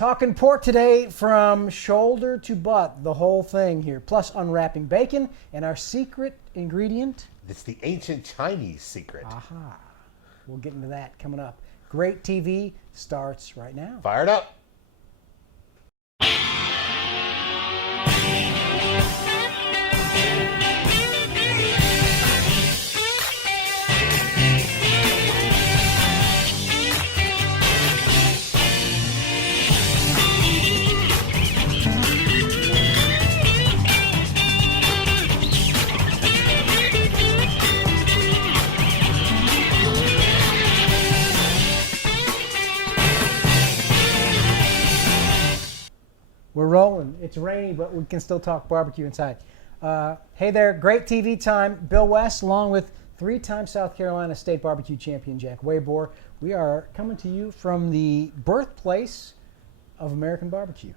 Talking pork today from shoulder to butt, the whole thing here, plus unwrapping bacon and our secret ingredient. It's the ancient Chinese secret. Aha. We'll get into that coming up. Great TV starts right now. Fire it up. We're rolling. It's rainy, but we can still talk barbecue inside. Hey there, great TV time. Bill West, along with three-time South Carolina State Barbecue Champion Jack Waybor. We are coming to you from the birthplace of American barbecue.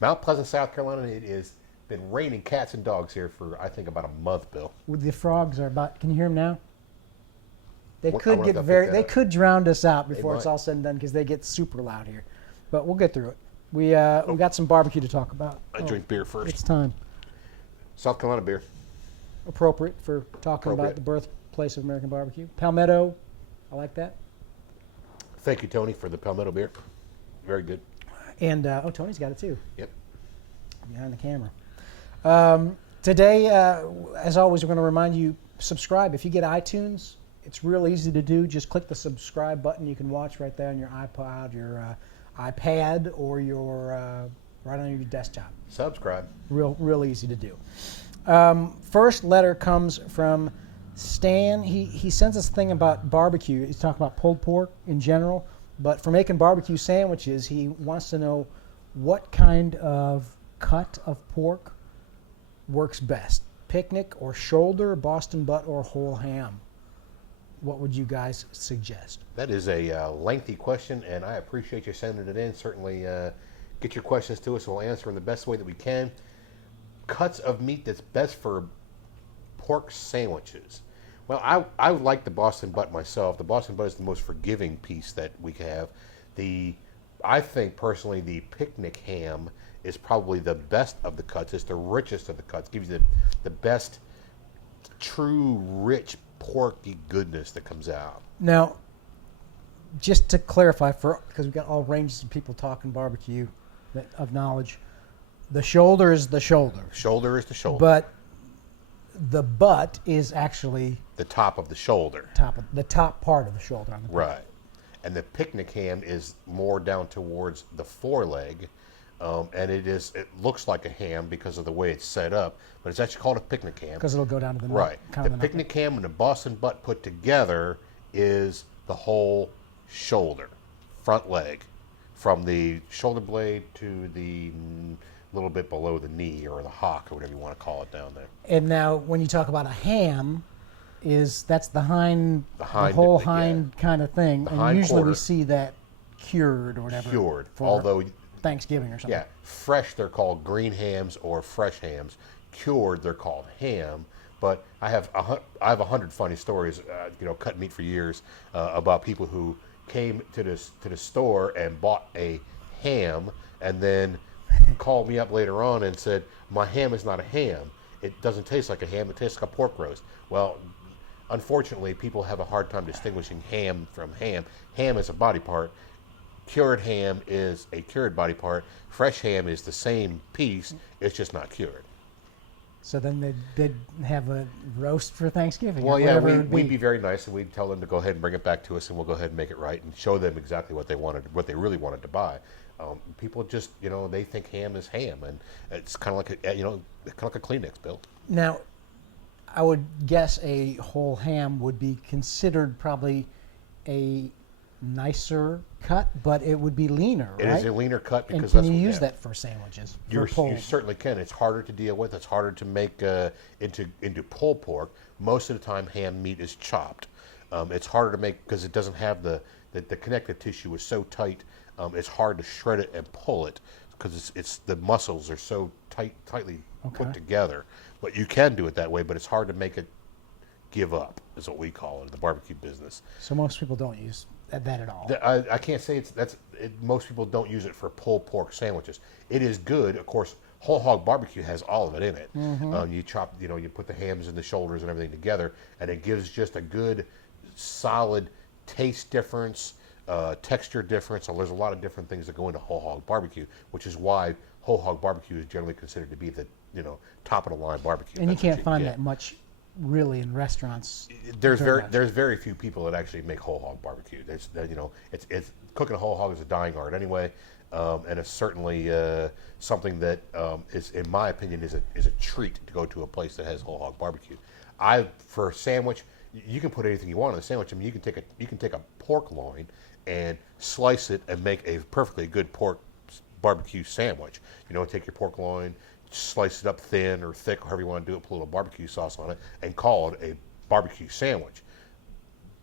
Mount Pleasant, South Carolina. It has been raining cats and dogs here for, I think, about a month, Bill. The frogs are about, can you hear them now? They I could wonder get if they'll pick that they up. could drown us out before might. it's all said and done because they get super loud here. But we'll get through it. We got some barbecue to talk about. I drink beer first. It's time. South Carolina beer. Appropriate for talking about the birthplace of American barbecue. Palmetto, I like that. Thank you, Tony, for the Palmetto beer. Very good. And Tony's got it too. Yep. Behind the camera. Today, as always, we're going to remind you, subscribe. If you get iTunes, it's real easy to do. Just click the subscribe button. You can watch right there on your iPod, your iPad, or your right on your desktop. Subscribe. Real easy to do. First letter comes from Stan. He sends us a thing about barbecue. He's talking about pulled pork in general, but for making barbecue sandwiches, he wants to know what kind of cut of pork works best. Picnic or shoulder, Boston butt, or whole ham. What would you guys suggest? That is a lengthy question, and I appreciate you sending it in. Certainly get your questions to us, and we'll answer in the best way that we can. Cuts of meat that's best for pork sandwiches. Well, I like the Boston butt myself. The Boston butt is the most forgiving piece that we have. I think, personally, the picnic ham is probably the best of the cuts. It's the richest of the cuts. Gives you the best true rich porky goodness that comes out. Now, just to clarify, because we've got all ranges of people talking barbecue of knowledge, the shoulder is the shoulder. Shoulder is the shoulder. But the butt is actually the top of the shoulder. The top part of the shoulder. On the right. And the picnic ham is more down towards the foreleg. And it looks like a ham because of the way it's set up, but it's actually called a picnic ham. Because it'll go down to the neck. Right. The picnic ham and the Boston butt put together is the whole shoulder, front leg, from the shoulder blade to the little bit below the knee or the hock or whatever you want to call it down there. And now, when you talk about a ham, that's the whole hind kind of thing, and usually we see that cured or whatever. Cured, although Thanksgiving or something. Yeah, fresh they're called green hams or fresh hams. Cured they're called ham. But I have 100 funny stories, cut meat for years, about people who came to the store and bought a ham and then called me up later on and said, my ham is not a ham. It doesn't taste like a ham. It tastes like a pork roast. Well, unfortunately, people have a hard time distinguishing ham from ham. Ham is a body part. Cured ham is a cured body part. Fresh ham is the same piece. It's just not cured. So then they'd have a roast for Thanksgiving. Well, yeah, we'd be very nice, and we'd tell them to go ahead and bring it back to us, and we'll go ahead and make it right and show them exactly what they really wanted to buy. People just, they think ham is ham, and it's kind of like a Kleenex, Bill. Now, I would guess a whole ham would be considered probably a nicer cut, but it would be leaner, right? It is a leaner cut because and can you use that for sandwiches? You certainly can. It's harder to deal with. It's harder to make into pulled pork. Most of the time, ham meat is chopped. It's harder to make because it doesn't have the connective tissue is so tight. It's hard to shred it and pull it because it's the muscles are so tightly put together. But you can do it that way, but it's hard to make it give up, is what we call it in the barbecue business. So most people don't use that at all. I can't say most people don't use it for pulled pork sandwiches. It is good, of course. Whole hog barbecue has all of it in it. You chop, you put the hams and the shoulders and everything together, and it gives just a good, solid taste difference, texture difference. So there's a lot of different things that go into whole hog barbecue, which is why whole hog barbecue is generally considered to be the top of the line barbecue. And you can't find that much really in restaurants. There's very few people that actually make whole hog barbecue. It's cooking a whole hog is a dying art anyway. And it's certainly something that is, in my opinion, is a treat to go to a place that has whole hog barbecue. For a sandwich, you can put anything you want on a sandwich. I mean, you can take a pork loin and slice it and make a perfectly good pork barbecue sandwich. Take your pork loin, slice it up thin or thick, however you want to do it. Put a little barbecue sauce on it, and call it a barbecue sandwich.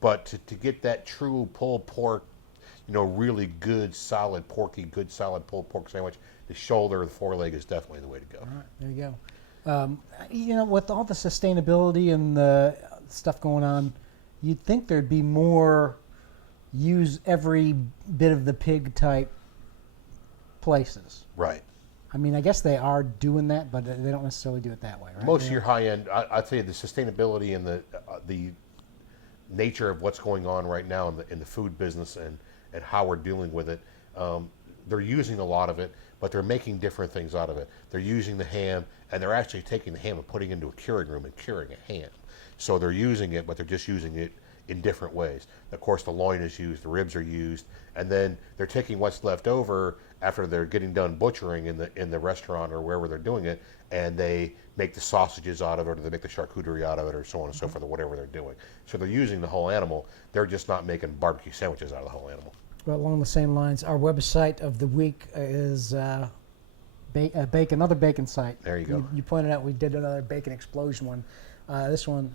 But to get that true pulled pork, really good, solid pulled pork sandwich, the shoulder or the foreleg is definitely the way to go. All right, there you go. With all the sustainability and the stuff going on, you'd think there'd be more use every bit of the pig type places. Right. I mean, I guess they are doing that, but they don't necessarily do it that way, right? Most of your high-end, I'd say the sustainability and the nature of what's going on right now in the food business and how we're dealing with it, they're using a lot of it, but they're making different things out of it. They're using the ham, and they're actually taking the ham and putting it into a curing room and curing a ham. So they're using it, but they're just using it in different ways. Of course, the loin is used, the ribs are used, and then they're taking what's left over after they're getting done butchering in the restaurant or wherever they're doing it, and they make the sausages out of it, or they make the charcuterie out of it, or so on and so forth, or whatever they're doing. So they're using the whole animal. They're just not making barbecue sandwiches out of the whole animal. Well, along the same lines, our website of the week is another bacon site. There you go. You pointed out we did another bacon explosion one. This one,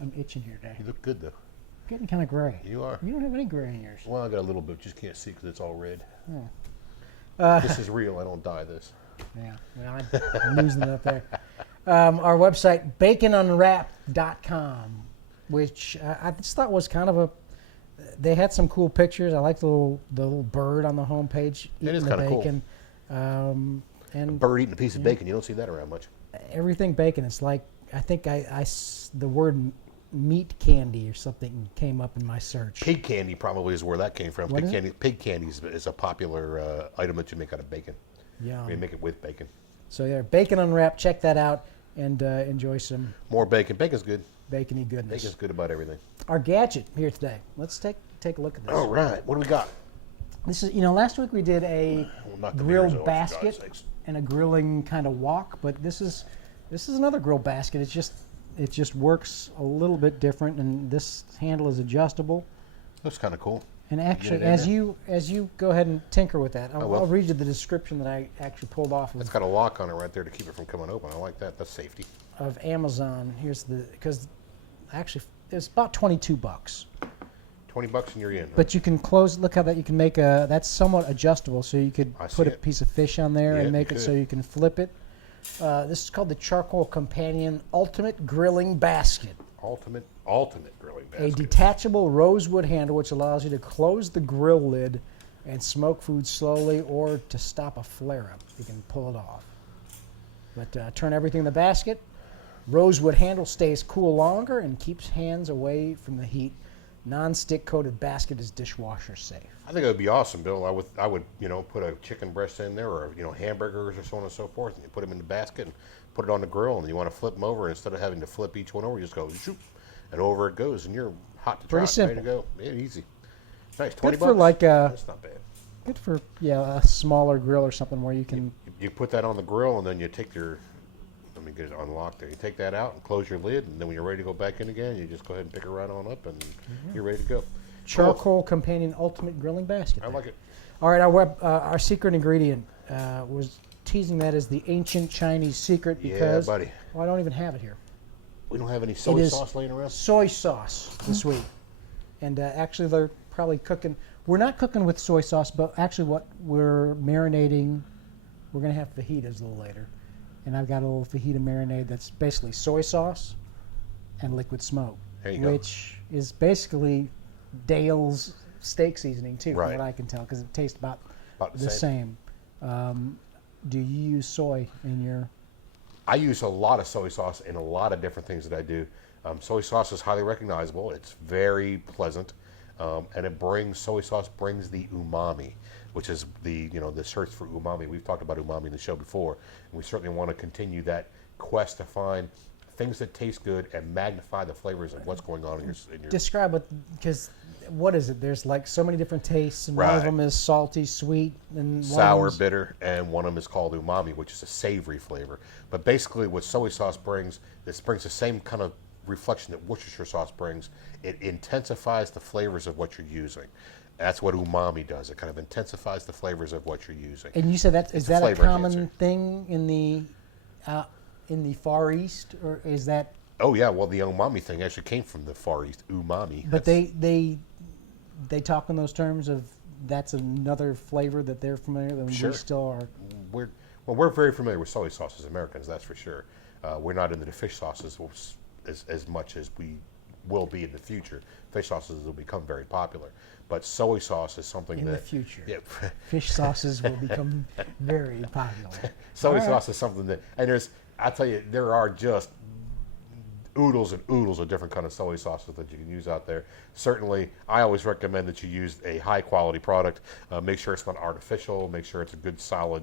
I'm itching here today. You look good, though. Getting kind of gray. You are. You don't have any gray in yours. Well, I got a little bit, just can't see because it's all red. Oh. This is real. I don't dye this. Yeah, well, I'm losing it up there. Our website, baconunwrapped.com, which I just thought was kind of they had some cool pictures. I like the little bird on the homepage eating is the kinda cool. bacon. And A bird eating a piece of bacon. You don't see that around much. everything bacon. It's like, I think the word meat candy or something came up in my search. Pig candy probably is where that came from. What is Pig candy is a popular item that you make out of bacon. Yeah. You make it with bacon. So yeah, Bacon Unwrapped. Check that out and enjoy some More bacon. Bacon's good. bacony goodness. Bacon's good about everything. Our gadget here today. Let's take a look at this. All right. What do we got? This is, last week we did a We'll knock the mirrors grilled over, for God's basket sakes. and a grilling kind of walk, but this is another grilled basket. It just works a little bit different, and this handle is adjustable. Looks kind of cool. And actually, Get it in as you go ahead and tinker with that, will. I'll read you the description that I actually pulled off It's got a lock on it right there to keep it from coming open. I like that. That's safety. of Amazon. Because actually it's about $22. $20 and you're in. But you can close. Look how that you can make that's somewhat adjustable. So you could I put see a it. piece of fish on there Yeah, and make you it so could. you can flip it. This is called the Charcoal Companion Ultimate Grilling Basket. Ultimate grilling A basket. detachable rosewood handle which allows you to close the grill lid and smoke food slowly, or to stop a flare-up. You can pull it off. But turn everything in the basket. Rosewood handle stays cool longer and keeps hands away from the heat. Non-stick coated basket is dishwasher safe. I think it would be awesome, Bill. I would put a chicken breast in there, or hamburgers or so on and so forth, and you put them in the basket and put it on the grill, and you want to flip them over. Instead of having to flip each one over, you just go zoop, and over it goes, and you're hot to Pretty trot, ready to simple. go. Yeah, easy. Nice. Good $20. for like a That's not bad. good for a smaller grill or something where you can. You put that on the grill, and then you take your. Let me get it unlocked there. You take that out and close your lid, and then when you're ready to go back in again, you just go ahead and pick it right on up, and you're ready to go. Charcoal Companion Ultimate Grilling Basket. I like it. All right, our secret ingredient was teasing that as the ancient Chinese secret because buddy. Well, I don't even have it here. We don't have any soy is sauce laying around. Soy sauce this week, and actually they're probably cooking. We're not cooking with soy sauce, but actually what we're marinating, we're gonna have fajitas a little later, and I've got a little fajita marinade that's basically soy sauce and liquid smoke, There you go. which is basically Dale's steak seasoning too, Right. from what I can tell, because it tastes about About the same. Do you use soy in your? I use a lot of soy sauce in a lot of different things that I do. Soy sauce is highly recognizable. It's very pleasant, and soy sauce brings the umami, which is the search for umami. We've talked about umami in the show before, and we certainly want to continue that quest to find things that taste good and magnify the flavors of what's going on in your. Describe what is it? There's like so many different tastes, and one of Right. them is salty, sweet, and one Sour, of them's- bitter, and one of them is called umami, which is a savory flavor. But basically, what soy sauce brings, this brings the same kind of reflection that Worcestershire sauce brings. It intensifies the flavors of what you're using. That's what umami does. It kind of intensifies the flavors of what you're using. And you said is It's a that a flavor common enhancer. thing in the Far East, or is that? Oh yeah, well the umami thing actually came from the Far East. Umami. But they talk in those terms of that's another flavor that they're familiar with. And Sure. We still are. We're very familiar with soy sauce as Americans. That's for sure. We're not into the fish sauces as much as we will be in the future. Fish sauces will become very popular, but soy sauce is something In that the future. Yeah, Fish sauces will become very popular. soy All right. sauce is something that, and I'll tell you, there are just oodles and oodles of different kind of soy sauces that you can use out there. Certainly, I always recommend that you use a high quality product. Make sure it's not artificial. Make sure it's a good solid,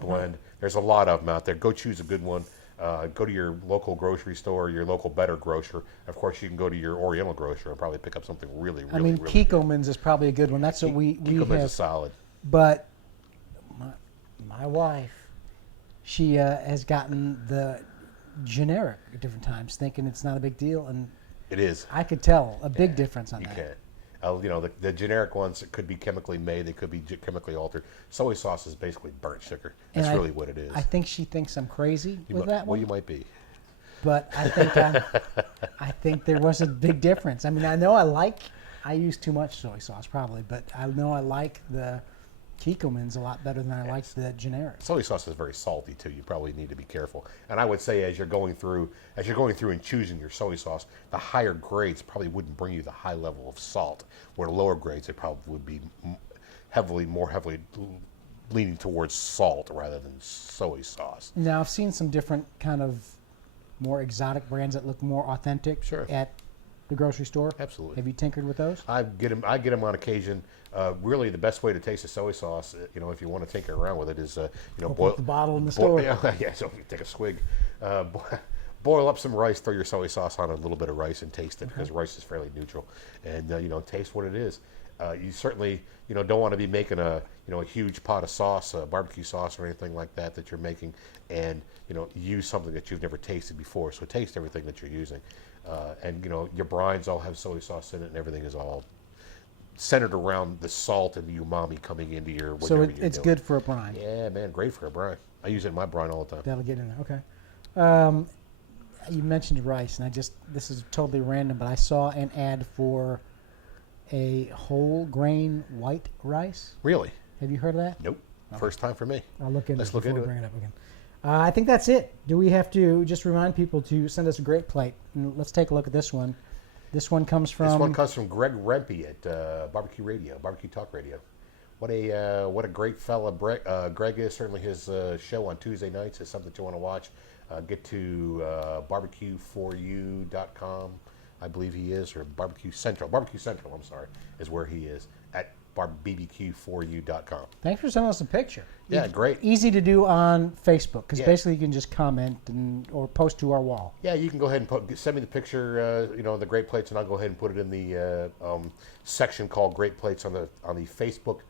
blend. There's a lot of them out there. Go choose a good one. Go to your local grocery store, your local better grocer. Of course, you can go to your Oriental grocer and probably pick up something really, really, I mean, really good. Kikkoman's is probably a good one. That's what we Kikkoman's have. is solid. But my wife, she has gotten the generic at different times, thinking it's not a big deal, and It is. I could tell a big difference on You that. can. The generic ones, it could be chemically made, they could be chemically altered. Soy sauce is basically burnt sugar. And That's really what it is. I think she thinks I'm crazy with that Well, one. you might be. But I think I think there was a big difference. I mean, I use too much soy sauce probably, but I know I like the Kikkoman's a lot better than I like the generic. Soy sauce is very salty too. You probably need to be careful. And I would say as you're going through and choosing your soy sauce, the higher grades probably wouldn't bring you the high level of salt. Where the lower grades, it probably would be more heavily leaning towards salt rather than soy sauce. Now I've seen some different kind of more exotic brands that look more authentic Sure. at the grocery store. Absolutely. Have you tinkered with those? I get them on occasion. Really, the best way to taste a soy sauce, if you want to tinker around with it, is Open up the bottle in the store. Yeah, so you take a swig, boil up some rice, throw your soy sauce on a little bit of rice, and taste it because rice is fairly neutral, and taste what it is. You certainly don't want to be making a huge pot of sauce, barbecue sauce or anything like that you're making, and use something that you've never tasted before. So taste everything that you're using, and your brines all have soy sauce in it, and everything is all centered around the salt and the umami coming into your whatever So you're it's doing. good for a brine. Yeah, man, great for a brine. I use it in my brine all the time. That'll get in there. Okay. You mentioned rice, and this is totally random, but I saw an ad for a whole grain white rice. Really? Have you heard of that? Nope. First time for me. I'll look into Let's it look before into we it. bring it up again. I think that's it. Do we have to just remind people to send us a great plate? And let's take a look at this one. This one comes from. This one comes from Greg Rempe at Barbecue Talk Radio. What a great fella Greg is. Certainly his show on Tuesday nights is something you want to watch. Get to barbecueforyou.com, I believe he is, or Barbecue Central, I'm sorry, is where he is, at bbq4u.com. Thanks for sending us a picture. Yeah, It's great. Easy to do on Facebook because Yeah. basically you can just comment or post to our wall. Yeah, you can go ahead and send me the picture, the great plates, and I'll go ahead and put it in the section called Great Plates on the Facebook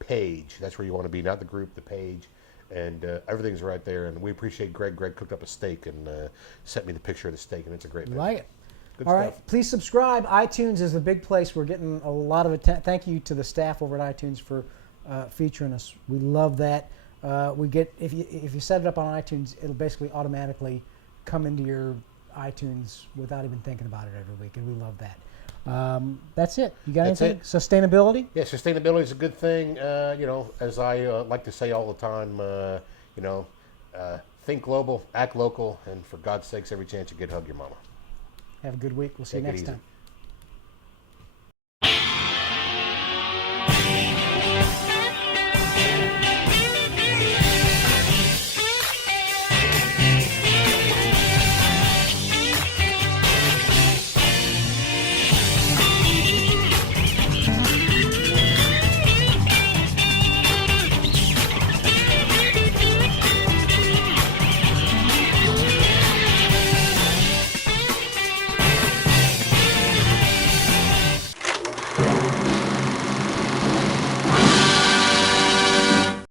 page. That's where you want to be, not the group, the page, and everything's right there. And we appreciate Greg. Greg cooked up a steak and sent me the picture of the steak, and it's a great picture. Like it. Good All stuff. right, please subscribe. iTunes is a big place. We're getting a lot of thank you to the staff over at iTunes for featuring us. We love that. We get if you set it up on iTunes, it'll basically automatically come into your iTunes without even thinking about it every week, and we love that. That's it. You got That's anything? it. Sustainability? Yeah, sustainability is a good thing. As I like to say all the time, think global, act local, and for God's sakes, every chance you get, hug your mama. Have a good week. We'll see you Take it next easy. time.